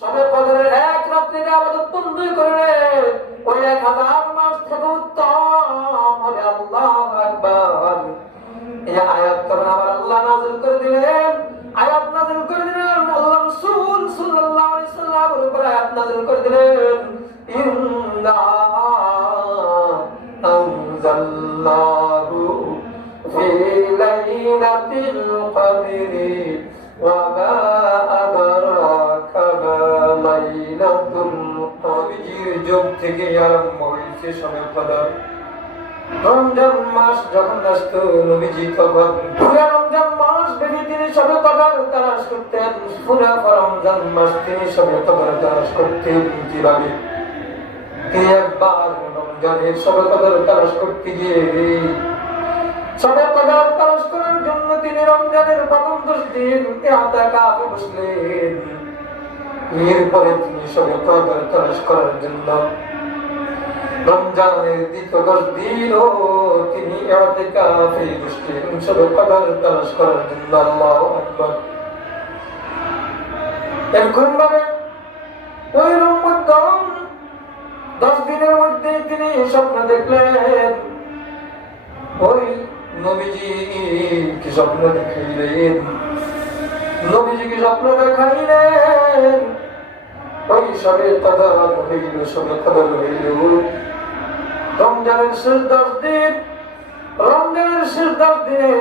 সবে কদরের এক রাত্রিতে ইবাদত বন্ধ করলে ওই 1000 মাস থেকে উত্তম হবে। আল্লাহু আকবার। এই আয়াত তখন আমার আল্লাহ নাযিল করে দিলেন। আয়াত নাযিল করে দিলেন আল্লাহ রাসূল সাল্লাল্লাহু আলাইহি সাল্লামের উপর আয়াত নাযিল করে দিলেন। ইন্না আনজালনাহু ফি লাইলাতিল কদরি ওয়া মা আদরাকা মা লাইলাতুল কদর। যুগ থেকে আরম্ভ হয়েছে শবে কদর। রমজান মাস যখন আসতো নবীজি তখন পুরো রমজান মাস ব্যাপী তিনি শবে কদর তালাশ করতেন। পুরো রমজান মাস তিনি শবে কদর তালাশ করতেন। কিভাবে? তিনি একবার রমজানের শবে কদর তালাশ করতে গিয়ে শবে কদর তালাশ করার জন্য তিনি রমজানের প্রথম 10 দিন ইতিকাফে বসলেন। এরপরে তিনি শবে কদর তালাশ করার জন্য রমজানের দ্বিতীয় 10 দিনও তিনি ইতিকাফে বসলেন শবে কদর তালাশ করার জন্য। আল্লাহু আকবার। এরকম ভাবে ওই রমজান 10 দিনের মধ্যে তিনি স্বপ্ন দেখলেন। ওই নবীজি কি স্বপ্ন দেখাইলেন? নবীজি কি স্বপ্ন দেখাইলেন? ওই শবে কদর হইল, শবে কদর হইল রমজানের শেষ 10 দিন। রমজানের শেষ 10 দিনে,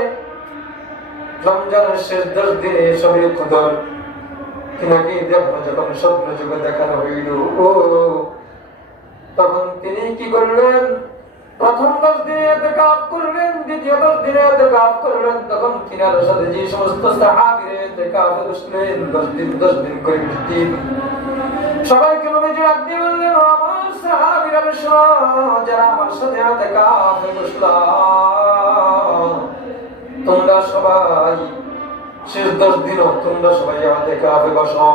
রমজানের শেষ 10 দিনে শবে কদর তিনাকে যখন স্বপ্ন যুগে দেখানো হইল, তখন তিনি কি করলেন? প্রথম 10 দিনে ইতিকাফ করলেন, দ্বিতীয় 10 দিনে ইতিকাফ করলেন। তখন তিনার সাথে যে সমস্ত সাহাবীরা ইতিকাফে বসলেন 10 দিন করে দিন, সবাইকে নবীজি ডাক দিয়ে বললেন, আমার সাহাবীরা বসো, যারা আমার সাথে ইতিকাফে বসলা তোমরা সবাই শেষ 10 দিনও তোমরা সবাই ইতিকাফে বসো।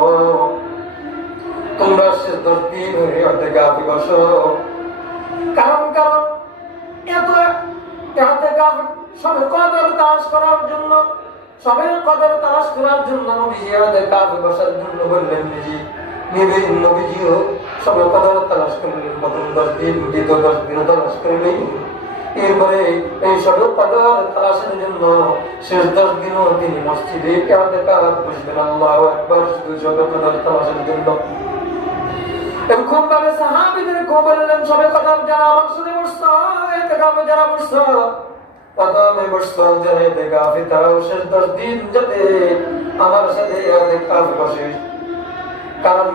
তোমরা শেষ 10 দিন ইতিকাফে বসো। কারণ এত ইতিকাফ শবে কদর তালাশ করার জন্য, শবে কদর তালাশ করার জন্য নবীজি ইতিকাফে বসার জন্য বললেন। নবীজিও শবে কদর তালাশ করলেন প্রথম 10 দিন, দ্বিতীয় 10 দিন তালাশ করলেন। এরপরে এই শবে কদর তালাশের জন্য শেষ 10 দিনও তিনি মসজিদে ইতিকাফ বসবেন। আল্লাহু আকবার। শুধু শবে কদর তালাশের জন্য। এরকম ভাবে সাহাবীদের বললেন, শবে কদর যারা আমার সাথে বসছো, ইতিকাফে যারা বসছো, কদমে বসছো যারা ইতিকাফে, তারাও শেষ 10 দিন যাতে আমার সাথে ইতিকাফে বসে। কারণ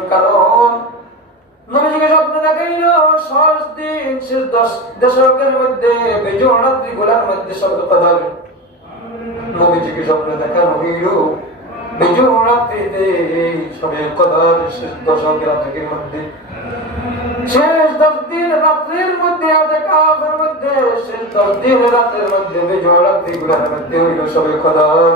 নবীজিকে স্বপ্ন দেখাইল শেষ দিন, শেষ 10 দশকের মধ্যে বেজোড় রাত্রিগুলোর মধ্যে শবে কদর নবীজিকে স্বপ্ন দেখানো হইল বেজোড় রাত্রিতে শবে কদর শেষ দশকের রাত্রির মধ্যে, শেষ 10 দিন রাত্রির মধ্যে ইতিকাফের মধ্যে, শেষ 10 দিন রাত্রির মধ্যে বেজোড় রাত্রিগুলোর মধ্যে হইল শবে কদর।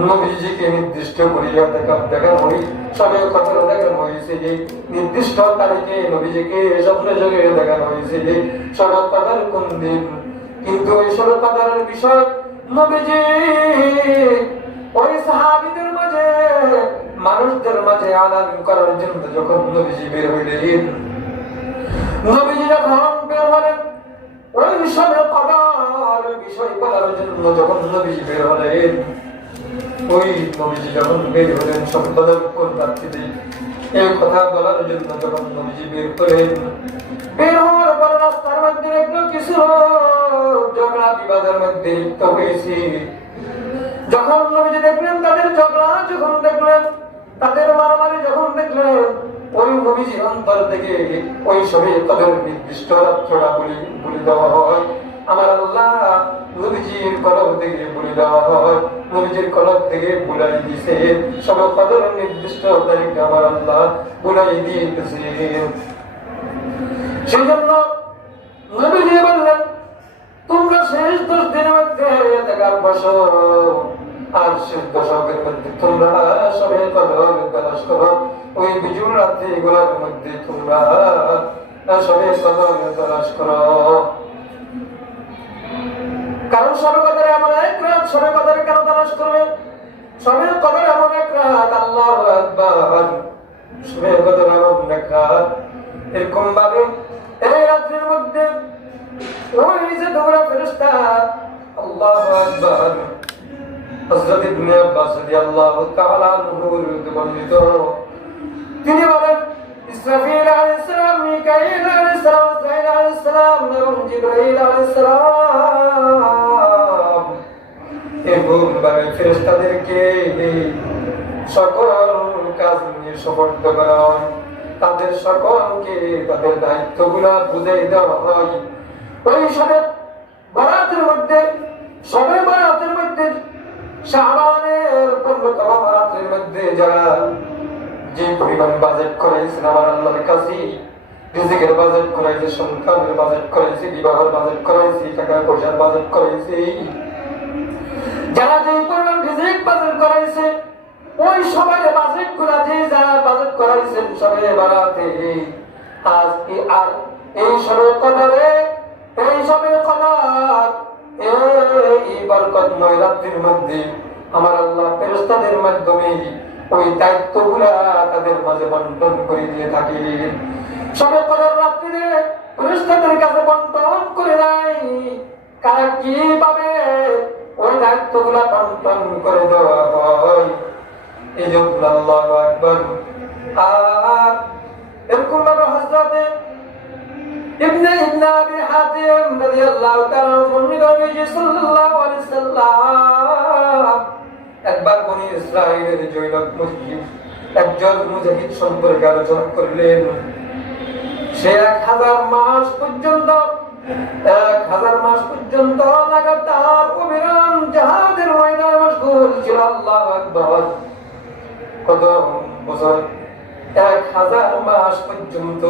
নবীজিকে নির্দিষ্ট করিয়া দেখানো হই শবে কদর দেখানো হয়েছে যে নির্দিষ্ট তারিখে নবীজিকে স্বপ্নে যোগে দেখানো হয়েছে যে শবে কদর কোন দিন। কিন্তু এই শবে কদরের বিষয় নবীজি ওই সাহাবীদের মাঝে, মানুষদের মাঝে আলান করার জন্য যখন নবীজি বের হইলেন, নবীজি যখন বের হলেন ওই শবে কদর বিষয় বলার জন্য, যখন নবীজি বের হলেন, ওই নবীজি যখন বের হলেন শবে কদর কোন রাত্রিতে এই কথা বলার জন্য যখন নবীজি বের হলেন, বের হওয়ার পর রাস্তার মধ্যে দেখলো কিছু ঝগড়া বিবাদের মধ্যে লিপ্ত হয়েছে। যখন নবীজি দেখলেন তাদের ঝগড়া, যখন দেখলেন তাদের মারামারি, যখন দেখলেন, ওই নবীজির অন্তর থেকে ওই শবে কদর নির্দিষ্ট রাত্রটা বলে দেওয়া হয়। আমার আল্লাহ নবীজির কলব থেকে বলে দেওয়া হয়, নবীজির কলব থেকে বুলাই দিয়েছে শবে কদর নির্দিষ্ট তারিখটা আমার আল্লাহ বুলাই দিয়েছে। সেই জন্য নবীজি বললেন, তোমরা শেষ 10 দিনের মধ্যে ইতিকাফ বসো, আর শেষ দশকের মধ্যে তোমরা শবে কদর তালাশ করো। ওই বিজুর রাত্রিগুলোর মধ্যে তোমরা শবে কদর তালাশ করো। কারণ শবে কদরে এমন এক রাত, শবে কদরে কেন তালাশ করবে? শবে কদর এমন এক রাত, আল্লাহু আকবার। শুনে কত আনন্দ দেখা। এরকম ভাবে এই রাত্রির মধ্যে ওই যে তোমরা ফেরেশতা, আল্লাহু আকবার, হযরত ইবনে আব্বাস রাদিয়াল্লাহু তাআলা আনহুর বর্ণিত, তিনি বলেন ইসরাফিল আলাইহিস সালাম, মিকাঈল আলাইহিস সালাম, ইসরাঈল আলাইহিস সালাম এবং জিবরাইল আলাইহিস সালাম এবং ফেরেশতাদেরকে সকল কাজ নিয়ে সুপর্দ করা হয়। তাদের সকলকে তাদের দায়িত্বগুলা বুঝাই দেওয়া হয়। ওই সবে বরাতের মধ্যে, সবে বরাতের মধ্যে, শাবানের 15তম রাতের মধ্যে যারা যে পরিমাণ বাজেট করাইছেন আমার আল্লাহর কাছে, রিজিকের বাজেট করাইছে, সন্তানের বাজেট করাইছে, বিবাহের বাজেট করাইছে, টাকা পয়সার বাজেট করাইছে, যারা যে পরিমাণ রিজিক বাজেট করাইছে, ওই সবাই বাজেট গুলা যে যারা বাজেট করাইছেন সবে বাড়াতে আজ আর এই সবে কদরে, এই সবে কদর, এই বরকতময় রাত্রির মধ্যে আমার আল্লাহ ফেরেশতাদের মাধ্যমে ওই দায়িত্বগুলা তাদের মাঝে বন্টন করে দিয়ে থাকে। সবে কদর রাত্রিতে ফেরেশতাদের কাছে বন্টন করে দেয়। কারা কিভাবে ওই দায়িত্বগুলা বন্টন করে দেওয়া হয়, এই জন্য আল্লাহু আকবার। আর এরকম ভাবে হযরত ইবনে আবি হাতিম রাদিয়াল্লাহু তাআলা বর্ণিত নবী সাল্লাল্লাহু আলাইহি সাল্লাম একবার বনি ইসরাঈলের জৈনক মুজাহিদ, একজন মুজাহিদ সম্পর্কে আলোচনা করলেন। সে 1000 মাস পর্যন্ত লাগাতার অবিরাম জিহাদের ময়দানে মশগুল ছিল। আল্লাহু আকবার। কত বছর? 1000 মাস পর্যন্ত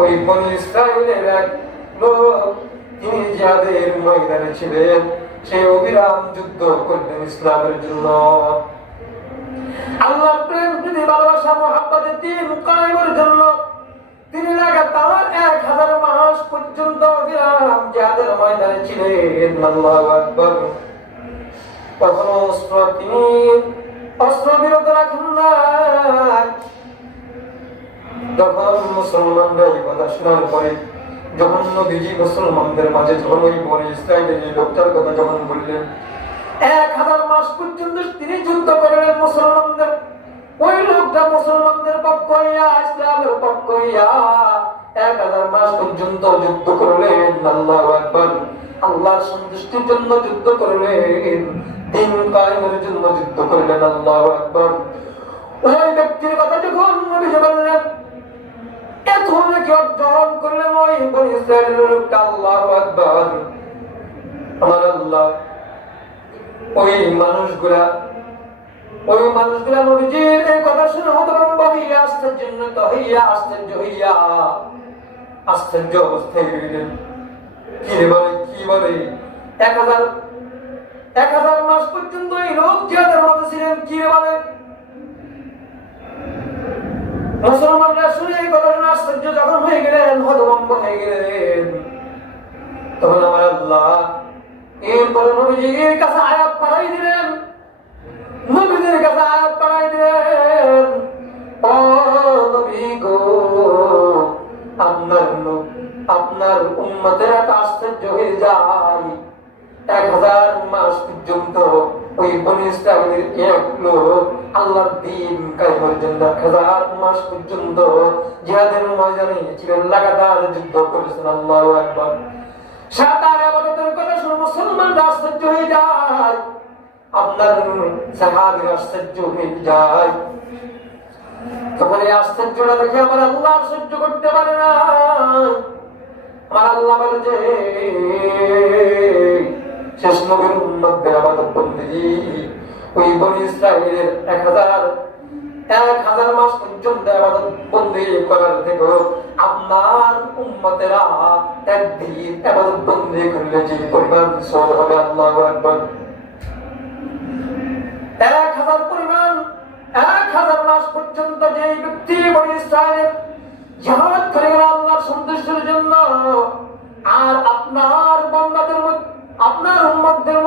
ওই বনি ইসরাঈলের এক লোক, তিনি জিহাদের ময়দানে ছিলেন। সে অবিরাম যুদ্ধ করতেন ইসলামের জন্য। আল্লাহর প্রেম, প্রীতি, ভালোবাসা, মুহাব্বতের দ্বীন কায়েমের জন্য তিনি লাগাতার 1000 মাস পর্যন্ত অবিরাম জিহাদের ময়দানে ছিলেন। আল্লাহু আকবার। কখনো তিনি অস্ত্র বিরত রাখেন না। যখন মুসলমানরা এই কথা শোনার পরে, যখন নবীজি মুসলমানদের মাঝে যখন ওই বনি ইসরাঈলের এই লোকটার কথা যখন বললেন, 1000 মাস পর্যন্ত তিনি যুদ্ধ করলেন মুসলমানদের, ওই লোকটা মুসলমানদের পক্ষ হইয়া, ইসলামের পক্ষ হইয়া 1000 মাস পর্যন্ত যুদ্ধ করলেন। আল্লাহু আকবার। আল্লাহর সন্তুষ্টির জন্য যুদ্ধ করলেন, দ্বীন কায়েমের জন্য যুদ্ধ করলেন। আল্লাহু আকবার। ওই ব্যক্তির কথা যখন নবীজি বললেন, এত নাকি অর্জন করলেন ওই বনি ইসরাঈলের লোকটা। আল্লাহু আকবার। আমার আল্লাহ ওই মানুষগুলা নবীজির এই কথা শুনে হতভম্ব হইয়া, আশ্চর্য অবস্থায় রইলেন। কি বলে 1000 মাস পর্যন্ত এই লোক জিহাদের মধ্যে ছিলেন, কি বলে? মুসলমানরা শুনে এই কথা শুনে আশ্চর্য যখন হয়ে গেলেন, হতভম্ব হয়ে গেলেন, তখন আমার আল্লাহ এরপরে নবীজির কাছে আয়াত পাঠাই দিলেন। নবীদের কাছে আয়াত পাঠাই দিলেন, ও নবী গো, আপনার উম্মতেরা আশ্চর্য হয়ে যায়। 1000 মাস পর্যন্ত ওই বনি ইসরাঈলের এক লোক আল্লাহর দ্বীন কায়েমের জন্য 1000 মাস পর্যন্ত জিহাদের ময়দানে ছিলেন, লাগাতার যুদ্ধ করেছেন। আল্লাহু আকবার। সাতার ইবাদতের কথা শুনে মুসলমানরা আশ্চর্য হয়ে যায়, আপনার সাহাবীরা আশ্চর্য হয়ে যায়। তখন এই আশ্চর্যটা দেখে আমার আল্লাহ সহ্য করতে পারে না। আমার আল্লাহ বলে যে শেষ নবীর উম্মতদের ইবাদত বন্দেগী ওই বনি ইসরাঈলের 1000 মাস পর্যন্ত ইবাদত বন্দেগী করার থেকে আপনার উম্মতেরা একদিন ইবাদত বন্দেগী করলে যে পরিমাণ সওয়াব হবে। আল্লাহু আকবার। 1000 মাস পর্যন্ত যে ব্যক্তি বনি ইসরাঈলের জিহাদ করে গেল আল্লাহর সন্তুষ্টির জন্য, আর আপনার বান্দাদের মধ্যে, আপনার উম্মতদের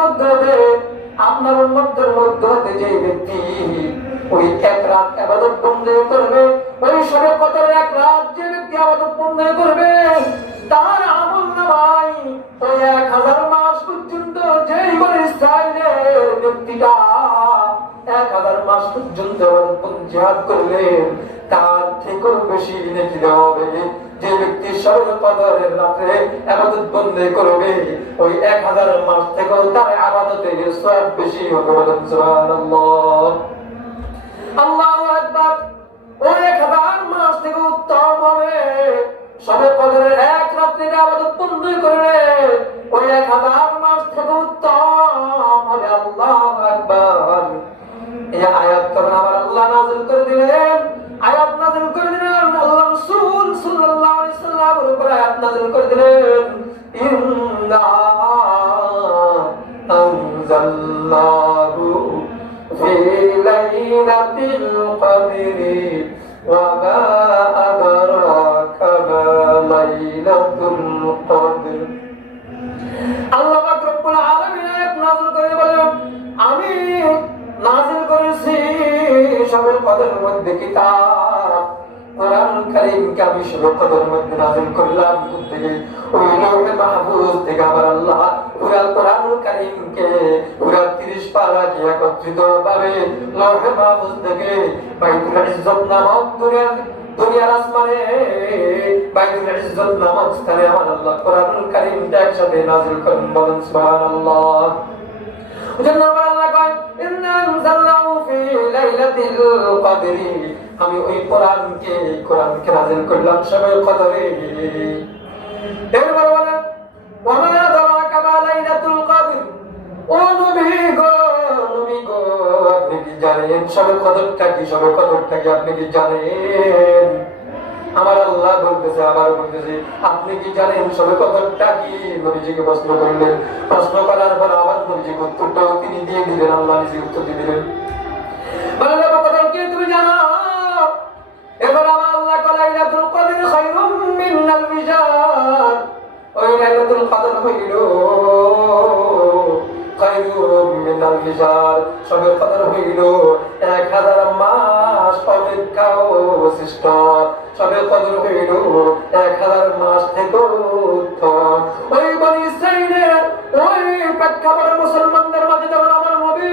মধ্যে যে ব্যক্তি ওই এক রাত ইবাদত বন্দেগী করবে, ওই পর্যন্ত জিহাদ করলেন তার থেকেও বেশি নেকি দেওয়া হবে। যে ব্যক্তি শবে কদরের রাতে ইবাদত বন্দেগি করবে ওই 1000 মাস থেকেও তার ইবাদতের সওয়াব বেশি হবে। বলেন সুবহানাল্লাহ। আল্লাহু আকবার। ওই 1000 মাস থেকে উত্তম হবে শবে কদরের এক রাত্রির ইবাদত বন্দেগি করলে ওই 1000 মাস থেকে উত্তম হবে। আল্লাহু আকবার। এই আয়াত তখন আবার আল্লাহ নাযিল করে দিলেন, আয়াত নাযিল করে দিলেন আল্লাহ রাসূল সাল্লাল্লাহু আলাইহি সাল্লামের উপর আয়াত নাযিল করে দিলেন, ইন্না আনজালনাহু ফি লাইলাতিল কদরি ওয়া মা আদরাকা মা লাইলাতুল কদর। আল্লাহ পাক রব্বুল আলামিন আয়াত নাযিল করে বলেন, আমি নাযিল করেছি শবে কদরের মধ্যে কিতাব কোরআন কারীমকে আমি শবে কদরের মধ্যে নাযিল করলাম। থেকে ওই লৌহে মাহফুজ থেকে আমার আল্লাহ পুরা কোরআন কারীমকে পুরা 30 পারা কি একত্রিত ভাবে লৌহে মাহফুজ থেকে বাইতুল ইজ্জত নামক দুনিয়ার আসমানে বাইতুল ইজ্জত নামক স্থানে আমার আল্লাহ কোরআন কারীমটা একসাথে নাযিল করেন। বলেন সুবহানাল্লাহ। আমি ওই কোরআনকে নাযিল করলাম শবে কদরে। এরপর বলেন ওয়া মা আদরাকা মা লাইলাতুল কদর। ও নবী গো আপনি কি জানেন শবে কদরটা কি? শবে কদরটা কি আপনি কি জানেন? আমার আল্লাহ বলতেছে, আবার বলতেছে, আপনি কি জানেন শবে কদরটা কি? নবীজিকে প্রশ্ন করলেন। প্রশ্ন করার পর আবার নবীজিকে উত্তরটাও তিনি দিয়ে দিলেন। আল্লাহ নিজে উত্তর দিয়ে দিলেন, বলেন শবে কদর কি তুমি জানো? এবার আমার আল্লাহ কয় লাইলাতুল কদর খায়রুম মিন আলফি শাহর। ওই লাইলাতুল কদর হইল খায়রুম মিন আলফি শাহর, শবে কদর হইল 1000 মাস অপেক্ষাও শ্রেষ্ঠ। শবে কদর হইল 1000 মাস থেকে উত্তম। ওই বনি ইসরাইলের ওই প্রেক্ষাপটে মুসলমানদের মাঝে যখন আমার নবী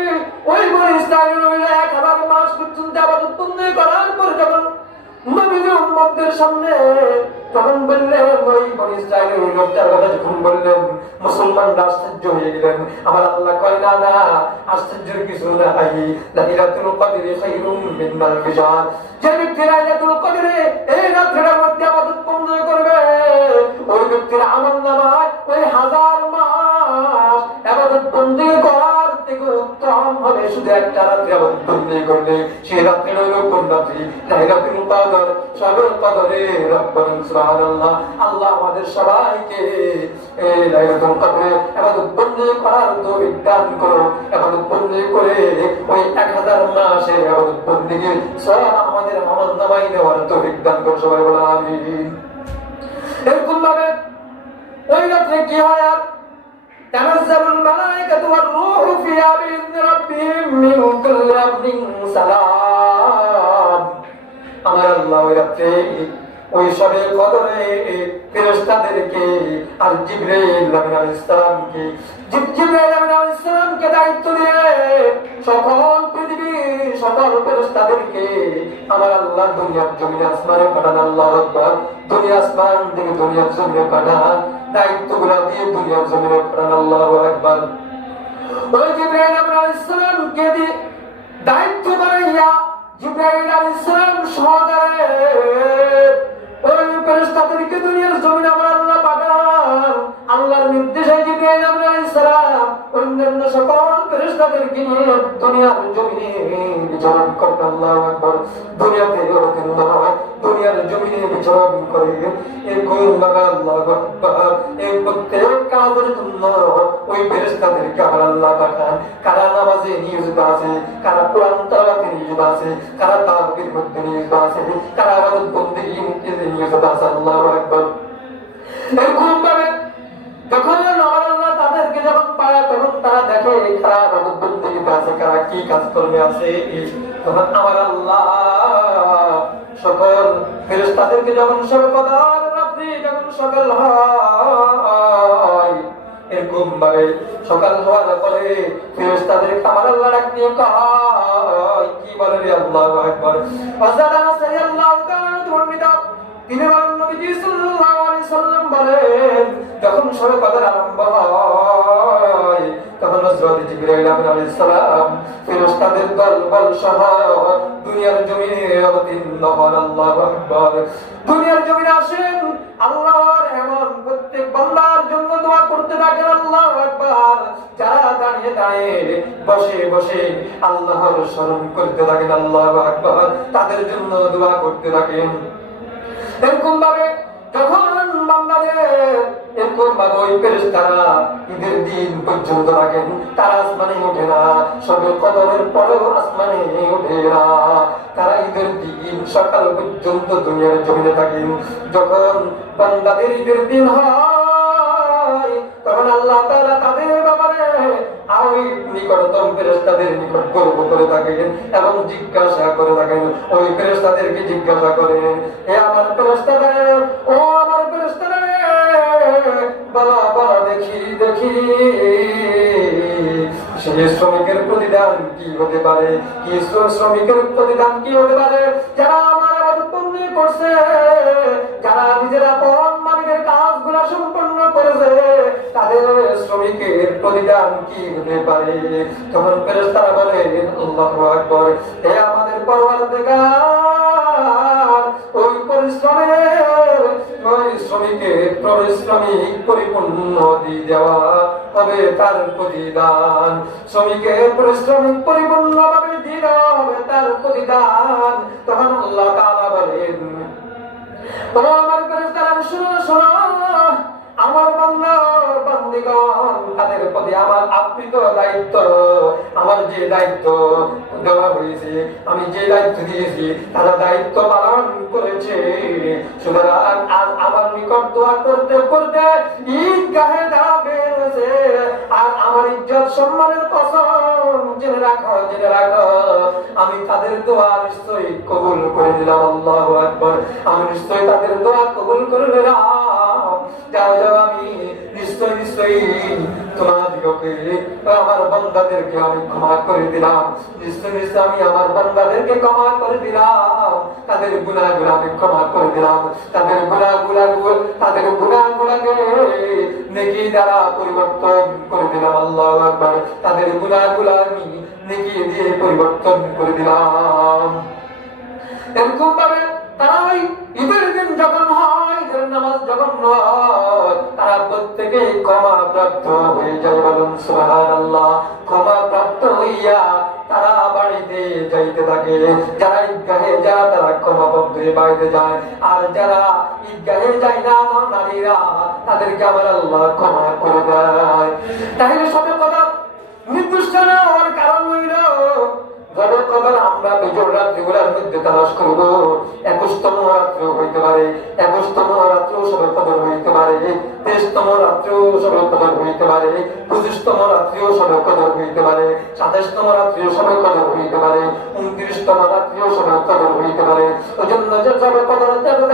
ওই বনি ইসরাইলের 1000 মাস পর্যন্ত ইবাদত বন্দেগি করার পর যখন নবীর উম্মতদের সামনে তখন বললেন, ওই বনি ইসরাইলের ওই লোকটার কথা যখন বললেন মুসলমানরা আশ্চর্য হয়ে গেলেন। আমার আল্লাহ কয় না না, আশ্চর্যের কিছু নাই। লাইলাতুল কদরি খায়রুম মিন আলফি শাহর। যে ব্যক্তি লাইলাতুল কদরে এই রাত্রির মধ্যে ইবাদত বন্দেগি করবে ওই ব্যক্তির আমলনামায় ওই 1000 মাস ইবাদত বন্দেগি করার থেকে উত্তম হবে শুধু একটা রাত্রি ইবাদত বন্দেগি করলে। সেই রাত্রি হলো কোন রাত্রি? লাইলাতুল কদর, শবে কদরে। রব্বানা সুবহানাল্লাহ। আল্লাহ আমাদের সবাইকে এই লাইলাতুল কদরে ইবাদত বন্দেগি করার তৌফিক দান করো। ইবাদত বন্দেগি করে ওই 1000 মাসের ইবাদত বন্দেগির সওয়াব আমাদের আমলনামায় নেওয়ার তৌফিক দান করো। সবাই বলো আমিন। এরকম ভাবে ওই রাত্রে কি হয়? তানাজ্জালুল মালায়েকাতু ওয়ার রূহু ফিহা বিইذن রাব্বিহিম মিন কুল্লি আমরিন সালাম। আমার আল্লাহ ওই রাত্রে ওই শবে কদরে ফেরেশতাদেরকে আর জিবরাইল আলাইহিস সালামকে দায়িত্ব দিয়ে সকল পৃথিবীর সকল ফেরেশতাদেরকে আমার আল্লাহ দুনিয়ার জমিনে আসমানে পাঠান। আল্লাহু আকবার। দুনিয়া আসমান থেকে দুনিয়ার জমিনে পাঠান, দায়িত্বগুলো দিয়ে দুনিয়ার জমিনে পাঠান। আল্লাহু আকবার। ওই জিবরাইল আলাইহিস সালামকে দিয়ে দায়িত্ব বানাইয়া জিবরাইল আলাইহিস সালাম সহকারে ওই ফেরেশতাদেরকে দুনিয়ার জমিনে আমার আল্লাহ পাঠান। আল্লাহর নির্দেশে জিবরাইল আলাইহিস সালাম অন্যান্য সকল ফেরেশতাদেরকে নিয়ে দুনিয়ার জমিনে বিচরণ করেন। আল্লাহু আকবার। দুনিয়াতে ওরকম নয়, দুনিয়ার জমিনে বিচরণ করে। এরকম ভাবে আল্লাহু আকবার। এই প্রত্যেক কাজের জন্য ওই ফেরেশতাদেরকে আমার আল্লাহ পাঠান। কারা নামাজে নিয়োজিত আছে, কারা কোরআন তেলাওয়াতে নিয়োজিত আছে, কারা তাওহীদের মধ্যে নিয়োজিত আছে, কারা ইবাদত বন্দেগি নিয়োজিত আছে। আল্লাহু আকবার। এরকম ভাবে যখন আমার আল্লাহ তাদেরকে যখন পায় তখন তারা দেখে কারা ইবাদত বন্দেগিতে আছে, কারা কি কাজকর্মে আছে। তখন আমার আল্লাহ সকল ফেরেশতাদেরকে যখন শবে কদর রাত্রি যখন সকাল হয় এরকম ভাবে সকাল হওয়ার পরে ফেরেশতাদেরকে আমার আল্লাহ ডাক দিয়ে কয়, কি কি বলে রে আল্লাহু আকবার। হযরত আনাস রাদিয়াল্লাহু তাআলা বর্ণিত তিনি বলেন নবীজি সাল্লাল্লাহু আলাইহি সাল্লাম বলেন যখন শবে কদর আরম্ভ হয় তখন হযরত জিবরাইল আলাইহিস সালাম ফেরেশতাদের দল বল সহ দুনিয়ার জমিনে অবতীর্ণ হন। আল্লাহু আকবার। দুনিয়ার জমিনে আসেন আল্লাহর এমন প্রত্যেক বান্দার জন্য দোয়া করতে থাকেন। আল্লাহু আকবার। যারা দাঁড়িয়ে দাঁড়িয়ে বসে বসে আল্লাহর স্মরণ করতে থাকেন আল্লাহু আকবার, তাদের জন্য দোয়া করতে থাকেন। এরকম ভাবে যখন বান্দাদের এরকম ভাবে ওই ফেরেশতারা ঈদের দিন পর্যন্ত থাকেন, তারা আসমানে ওঠে না, শবে কদরের পরেও আসমানে ওঠে না, তারা ঈদের দিন সকাল পর্যন্ত দুনিয়ার জমিনে থাকেন। যখন বান্দাদের ঈদের দিন হয় তখন আল্লাহ তাআলা তাদের ব্যাপারে ওই নিকটতম ফেরেশতাদের নিকট গর্ব করে থাকেন এবং জিজ্ঞাসা করে থাকেন। ওই ফেরেশতাদেরকে জিজ্ঞাসা করেন, হে আমার ফেরেশতারা, ও আমার ফেরেশতারা, বলো বলো দেখি দেখি সেই শ্রমিকের প্রতিদান কি হতে পারে, কি শ্রমিকের প্রতিদান কি হতে পারে যারা আমার ইবাদত বন্দেগি করছে, যারা নিজেরা আপন মালিকের কাজগুলো সম্পন্ন করেছে, তাদের শ্রমিকের প্রতিদান কি হতে পারে। তখন ফেরেশতারা বলে, আল্লাহু আকবার, হে আমাদের পরওয়ারদিগার, ওই পরিশ্রমের ওই শ্রমিকের পরিশ্রমিক পরিপূর্ণ দিয়ে দেওয়া হবে তার প্রতিদান। শ্রমিকের পরিশ্রমিক পরিপূর্ণভাবে দিয়ে দেওয়া হবে তার প্রতিদান। তখন আল্লাহ তাআলা বলেন, ও আমার ফেরেশতারা, শুনো শুনো, আমার বান্দা বান্দিগণ, তাদের প্রতি আমার আবৃত দায়িত্ব, আমার যে দায়িত্ব দেওয়া হয়েছে, আমি যে দায়িত্ব দিয়েছি তারা দায়িত্ব পালন করেছে। সুতরাং আজ আমার নিকট দোয়া করতে করতে ঈদগাহে দাঁড়াবে আর আমার ইজ্জত সম্মানের কসম জেনে রাখো, জেনে রাখো, আমি তাদের দোয়া নিশ্চয়ই কবুল করে দিলাম। আল্লাহু আকবার। আমি নিশ্চয়ই তাদের দোয়া কবুল করে নিলাম। যাও যাও, আমি নিশ্চয়ই নিশ্চয়ই তোমাদেরকে আমার বান্দাদেরকে আমি ক্ষমা করে দিলাম। নিশ্চয়ই নিশ্চয়ই আমি আমার বান্দাদেরকে ক্ষমা করে দিলাম। তাদের গুনাহগুলো আমি ক্ষমা করে দিলাম। তাদের গুনাহগুলোকে নেকি দ্বারা পরিবর্তন করে দিলাম। আল্লাহু আকবার। তাদের গুনাহগুলো আমি নেকি দিয়ে পরিবর্তন করে দিলাম। এরকম ভাবে তারা ওই ঈদের দিন যখন হয়, ঈদের নামাজ যখন হয়, তারা প্রত্যেকেই ক্ষমা প্রাপ্ত হয়ে যায়। বলুন সুবহানাল্লাহ। ক্ষমা প্রাপ্ত হইয়া তারা বাড়িতে যাইতে থাকে। যারা ঈদগাহে যায় তারা ক্ষমা প্রাপ্ত হয়ে বাড়িতে যায়, আর যারা ঈদগাহে যায় না নারীরা, তাদেরকে আমার আল্লাহ ক্ষমা করে দেয়। তাহলে সবে কথা নির্দিষ্ট না হওয়ার কারণ হইল শবে কদর আমরা বিজোড় রাত্রিগুলোর মধ্যে তালাশ করব। 21তম রাত্রিও হইতে পারে, 21তম রাত্রিও শবে কদর হইতে পারে, 23তম রাত্রিও শবে কদর হইতে পারে, 25তম রাত্রিও শবে কদর হইতে পারে, 27তম রাত্রিও শবে কদর হইতে পারে, 29তম রাত্রিও শবে কদর হইতে পারে। ওজন্য যে শবে কদর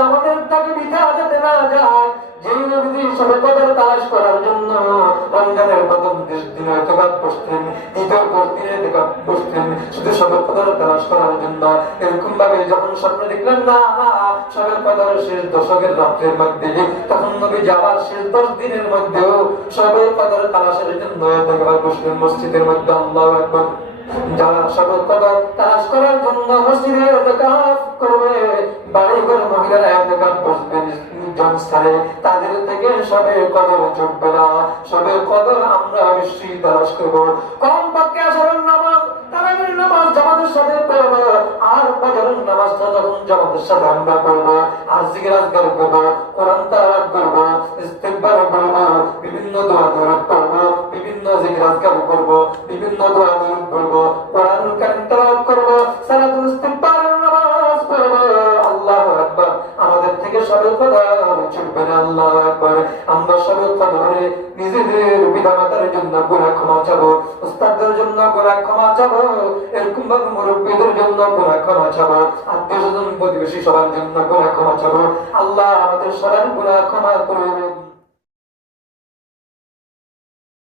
আমাদের তাকে বিধা যেতে না যায়, যেই নবী শবে কদর তালাশ করার জন্য রমজানের প্রথম 10 দিন এতেকাফ বসতেন, ঈদের 10 দিন এতেকাফ বসতেন শুধু শবে কদর তালাশ করার জন্য। এরকম ভাবে যখন স্বপ্ন দেখলেন না শবে কদর শেষ দশকের রাত্রের মধ্যে, তখন নবী যাবার শেষ 10 দিনের মধ্যেও শবে কদর তালাশের জন্য এতেকাফ বসতেন মসজিদের মধ্যে। আল্লাহু আকবার। যারা শবে কদর তালাশ করার জন্য মসজিদে ইতিকাফ করবে, বাড়িঘর মহিলারা ইতিকাফ বসবেন জনস্থানে, তাদের থেকে শবে কদর চুকবে না। শবে কদর আমরা অবশ্যই তালাশ করব। কম পক্ষে আসরের নামাজ, তারাবির নামাজ জামাতের সাথে পড়ব, আর ফজরের নামাজটা যখন জামাতের সাথে আমরা পড়ব, আর জিকির আজকার করব, কোরআন তেলাওয়াত করব, ইস্তিগফার করব, বিভিন্ন দোয়া দরুদ পড়ব, বিভিন্ন জিকির আজকার করব, বিভিন্ন দোয়া দরুদ পড়ব, কোরআন কারীম তেলাওয়াত করব, সালাতুল ইস্তিগফারের নামাজ পড়ব। আল্লাহু আকবার। আমাদের থেকে শবে কদর চুকবে না। আল্লাহু আকবার। আমরা শবে কদরে নিজেদের পিতামাতার জন্য গুনাহ ক্ষমা চাবো, উস্তাদদের জন্য গুনাহ ক্ষমা চাবো, এরকম ভাবে মুরব্বিদের জন্য গুনাহ ক্ষমা চাবো, আত্মীয় স্বজন প্রতিবেশী সবার জন্য গুনাহ ক্ষমা চাবো। আল্লাহ আমাদের সবার গুনাহ ক্ষমা করুন।